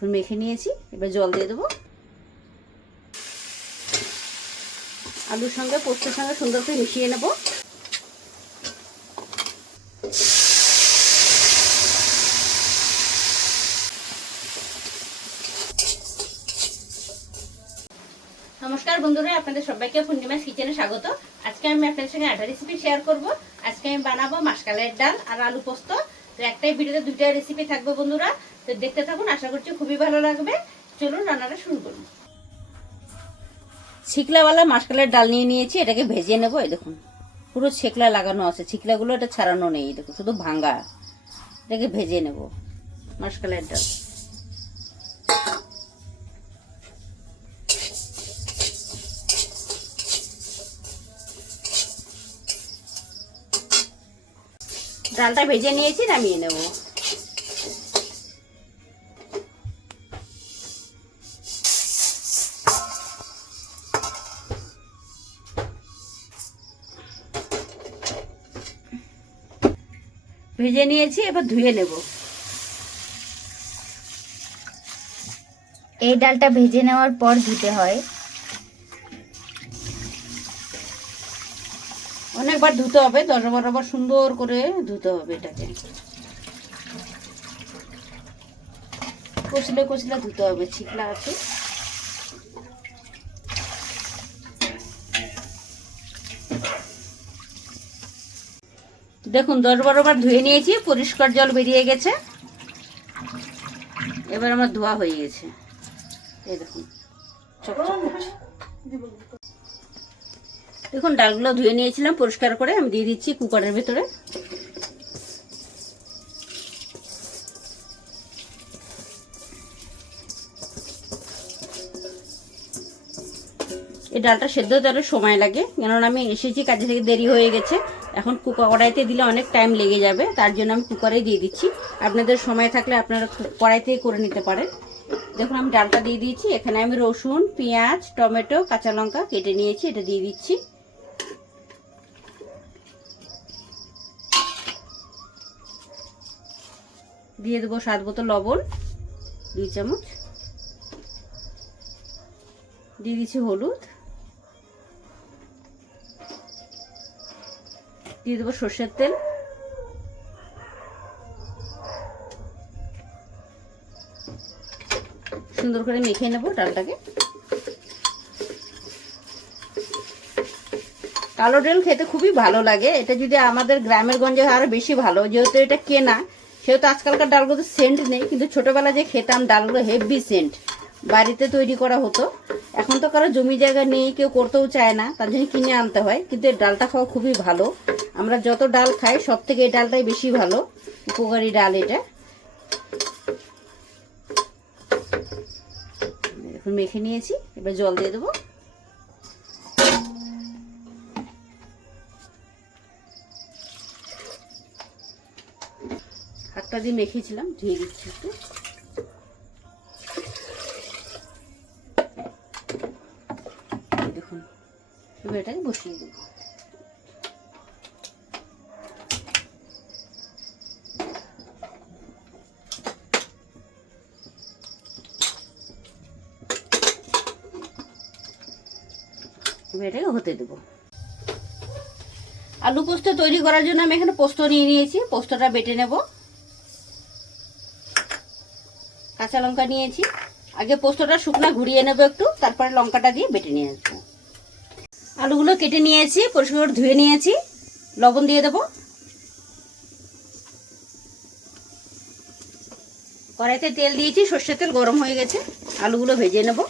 এখন মেখে নিয়েছি, এবার জল দিয়ে দেবো। আলুর সঙ্গে পোস্তের সঙ্গে সুন্দর করে মিশিয়ে নেব। নমস্কার বন্ধুরা, আপনাদের সবাইকে পূর্ণিমাস কিচেনে স্বাগত। আজকে আমি আপনাদের সঙ্গে একটা রেসিপি শেয়ার করব। আজকে আমি বানাবো মাসকালের ডাল আর আলু পোস্ত। তো একটাই ভিডিওতে দুইটা রেসিপি থাকবে বন্ধুরা, তো দেখতে থাকুন, আশা করছি খুবই ভালো লাগবে। চলুন রান্নাটা শুরু করুন। ছিকলাওয়ালা মাসকালের ডাল নিয়ে নিয়েছি, এটাকে ভেজে নেবো। এই দেখুন পুরো ছেকলা লাগানো আছে, ছিকলাগুলো এটা ছাড়ানো নেই, দেখুন শুধু ভাঙা। এটাকে ভেজে নেব মাসকালের ডাল। ডালটা ভেজে নিয়েছি, নামিয়ে নেব। ভেজে নিয়েছি, এবার ধুয়ে নেব। এই ডালটা ভেজে নেওয়ার পর ধুতে হয়। অনেকবার ধুতে হবে, 10-12 বার সুন্দর করে ধুতে হবে। এটাকে কষলে কষলে ধুতে হবে, ছিকলা আছে। দেখুন 10-12 বার ধুয়ে নিয়েছি, পরিষ্কার জল বেরিয়ে গেছে। এবার আমার ধোয়া হয়ে গেছে, এই দেখুন দেখুন ডালগুলো ধুয়ে নিয়েছিলাম পরিষ্কার করে। আমি দিয়ে দিচ্ছি কুকারের ভিতরে। এই ডালটা সেদ্ধ হতে অনেক সময় লাগে, কেননা আমি এসেছি কাজে থেকে, দেরি হয়ে গেছে। এখন কড়াইতে দিলে অনেক টাইম লেগে যাবে, তার জন্য আমি কুকারে দিয়ে দিচ্ছি। আপনাদের সময় থাকলে আপনারা কড়াইতেই করে নিতে পারেন। দেখুন আমি ডালটা দিয়ে দিয়েছি। এখানে আমি রসুন, পেঁয়াজ, টমেটো, কাঁচা লঙ্কা কেটে নিয়েছি, এটা দিয়ে দিচ্ছি। দিয়ে দেবো স্বাদ মতো লবণ 2 চামচ। দিয়ে দিচ্ছি হলুদ। দিয়ে দেবো সর্ষের তেল। সুন্দর করে মেখে নেব ডালটাকে। কালো ডাল খেতে খুবই ভালো লাগে। এটা যদি আমাদের গ্রামের গঞ্জে আরো বেশি ভালো, যেহেতু এটা কেনা, সেহেতু আজকালকার ডালগুলো সেন্ট নেই। কিন্তু ছোটবেলা যে খেতাম ডালগুলো হেভি সেন্ট, বাড়িতে তৈরি করা হতো। এখন তো কারো জমি জায়গা নেই, কেউ করতেও চায় না, তার জন্য কিনে আনতে হয়। কিন্তু এই ডালটা খাওয়া খুবই ভালো। আমরা যত ডাল খাই সব থেকে এই ডালটাই বেশি ভালো, উপকারী ডাল এটা। এখন মেখে নিয়েছি, এবার জল দিয়ে দেবো। হাতটা দিয়ে মেখেছিলাম, ধুয়ে দিচ্ছি একটু। দেখুন এবার এটাকে বসিয়ে দেব। এটাকে হতে দেবো। আলু পোস্ত তৈরি করার জন্য আমি এখানে পোস্ত নিয়ে নিয়েছি, পোস্তটা বেটে নেব। কাঁচা লঙ্কা নিয়েছি, আগে পোস্তটা শুকনা ঘুরিয়ে নেব একটু, তারপরে লঙ্কাটা দিয়ে বেটে নিয়ে আসবো। আলুগুলো কেটে নিয়েছি, পরিষ্কার করে ধুয়ে নিয়েছি। লবণ দিয়ে দেবো। কড়াইতে তেল দিয়েছি, সর্ষের তেল গরম হয়ে গেছে। আলুগুলো ভেজে নেব।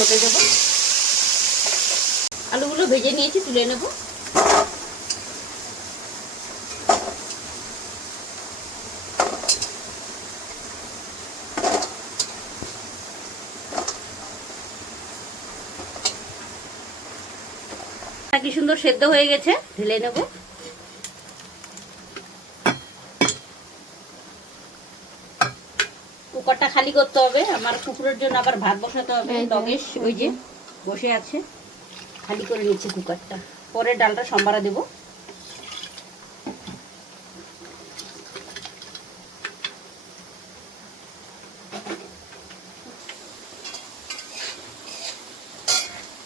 হতে দেবো। আলুগুলো ভেজে নিয়েছি, তুলে নেব। কি সুন্দর সেদ্ধ হয়ে গেছে, ঢেলে নেব। কুকারটা খালি করতে হবে, আমার কুকুরের জন্য আবার ভাত বসাতে হবে। লগেশ ওই যে বসে আছে, খালি করে নিচ্ছি কুকারটা, পরে ডালটা সম্বারা দেব।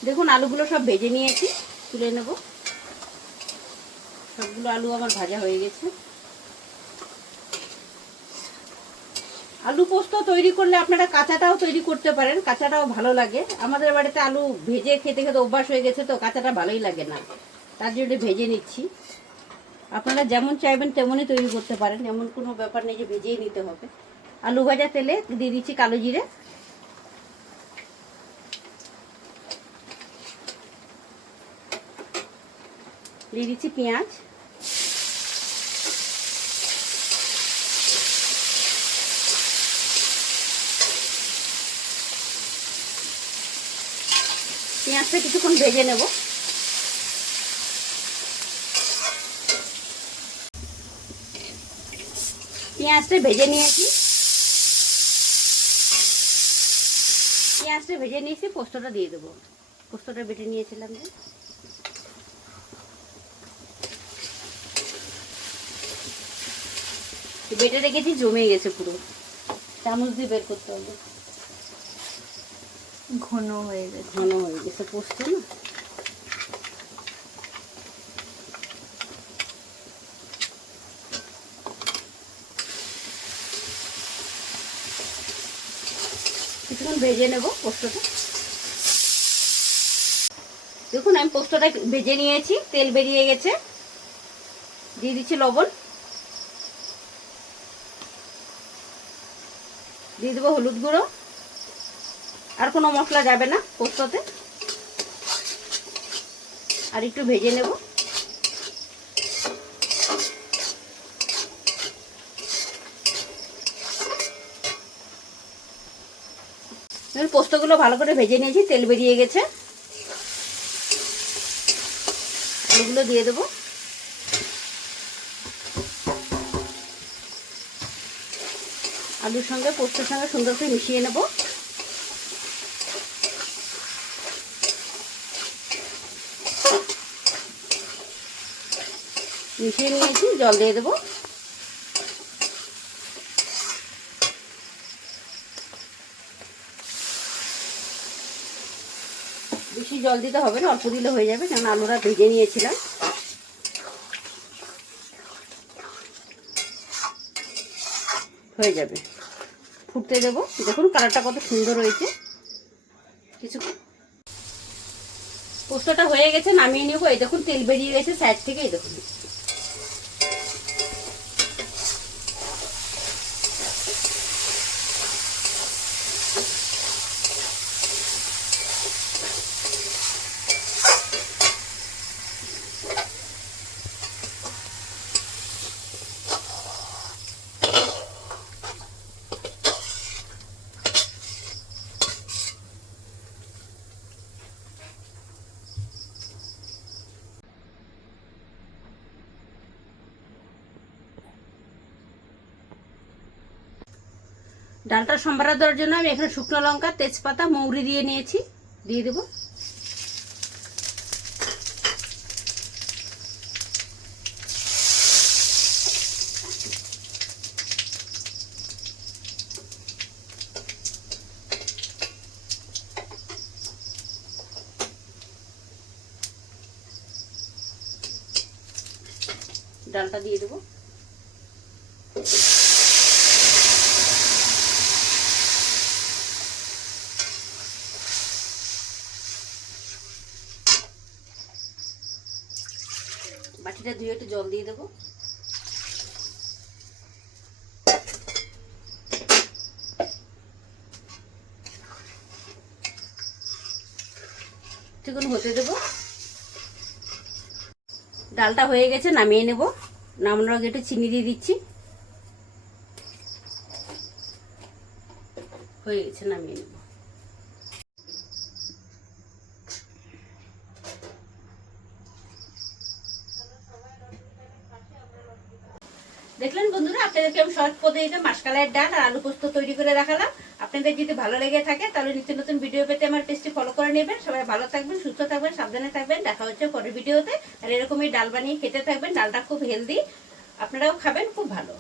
দেখুন আলুগুলো সব ভেজে নিয়েছি, তুলে নেব। সবগুলো আলু আমার ভাজা হয়ে গেছে। আলু পোস্ত তৈরি করলে আপনারা কাঁচাটাও তৈরি করতে পারেন, কাঁচাটাও ভালো লাগে। আমাদের বাড়িতে আলু ভেজে খেতে খেতে অভ্যাস হয়ে গেছে, তো কাঁচাটা ভালোই লাগে না, তার জন্য ভেজে নিচ্ছি। আপনারা যেমন চাইবেন তেমনই তৈরি করতে পারেন, এমন কোনো ব্যাপার নেই যে ভেজেই নিতে হবে। আলু ভাজা তেলে দিয়ে দিচ্ছি কালো জিরে, দিয়ে দিচ্ছি পেঁয়াজ, পেঁয়াজটা কিছুক্ষণ ভেজে নেব। পেঁয়াজটা ভেজে নিয়েছি, পোস্তটা দিয়ে দেবো। পোস্তটা বেটে নিয়েছিলাম যে, বেটে রেখেছি, জমে গেছে পুরো, চামচ দিয়ে বের করতে হবে। ঘন হয়ে গেছে। পোস্ত না। কিছুক্ষণ ভেজে নেব পোস্তটা। দেখুন আমি পোস্তটা ভেজে নিয়েছি, তেল বেরিয়ে গেছে, দিয়ে দিচ্ছি লবণ, দিয়ে দেবো হলুদ গুঁড়ো। আর কোনো মশলা যাবে না পোস্ততে, আর একটু ভেজে নেব। পোস্তগুলো ভালো করে ভেজে নিয়েছি, তেল বেরিয়ে গেছে, আলুগুলো দিয়ে দেবো। আলুর সঙ্গে পোস্তের সঙ্গে সুন্দর করে মিশিয়ে নেব। মিশিয়ে নিয়েছি, জল দিয়ে দেবো। বেশি জল দিতে হবে না, অল্প দিলে হয়ে যাবে, কারণ আলুটা ভেজে নিয়েছিলাম। হয়ে যাবে, ফুটতে দেবো। দেখুন কালারটা কত সুন্দর হয়েছে। কিছু পোস্তটা হয়ে গেছে, নামিয়ে নেবো। এই দেখুন তেল বেরিয়ে গেছে সাইড থেকে, এই দেখুন। ডালটা সম্বারা দেওয়ার জন্য আমি এখানে শুকনো লঙ্কা, তেজপাতা, মৌরি দিয়ে নিয়েছি, দিয়ে দেবো। ডালটা দিয়ে দেবো। বাটিটা ধুয়ে একটু জল দিয়ে দেবো। কিছুক্ষণ হতে দেবো। ডালটা হয়ে গেছে, নামিয়ে নেব। নামানোর আগে একটু চিনি দিয়ে দিচ্ছি। হয়ে গেছে, নামিয়ে নেব। দেখলেন বন্ধুরা, আপনাদেরকে আমি সহজ পদ্ধতিতে মাসকালাইয়ের ডাল আর আলু পোস্ত তৈরি করে দেখালাম। আপনাদের যদি ভালো লেগে থাকে তাহলে নিত্য নতুন ভিডিও পেতে আমার পেজটি ফলো করে নেবেন। সবাই ভালো থাকবেন, সুস্থ থাকবেন, সাবধানে থাকবেন। দেখা হচ্ছে পরের ভিডিওতে। আর এরকমই ডাল বানিয়ে খেতে থাকবেন। ডালটা খুব হেলদি, আপনারাও খাবেন, খুব ভালো।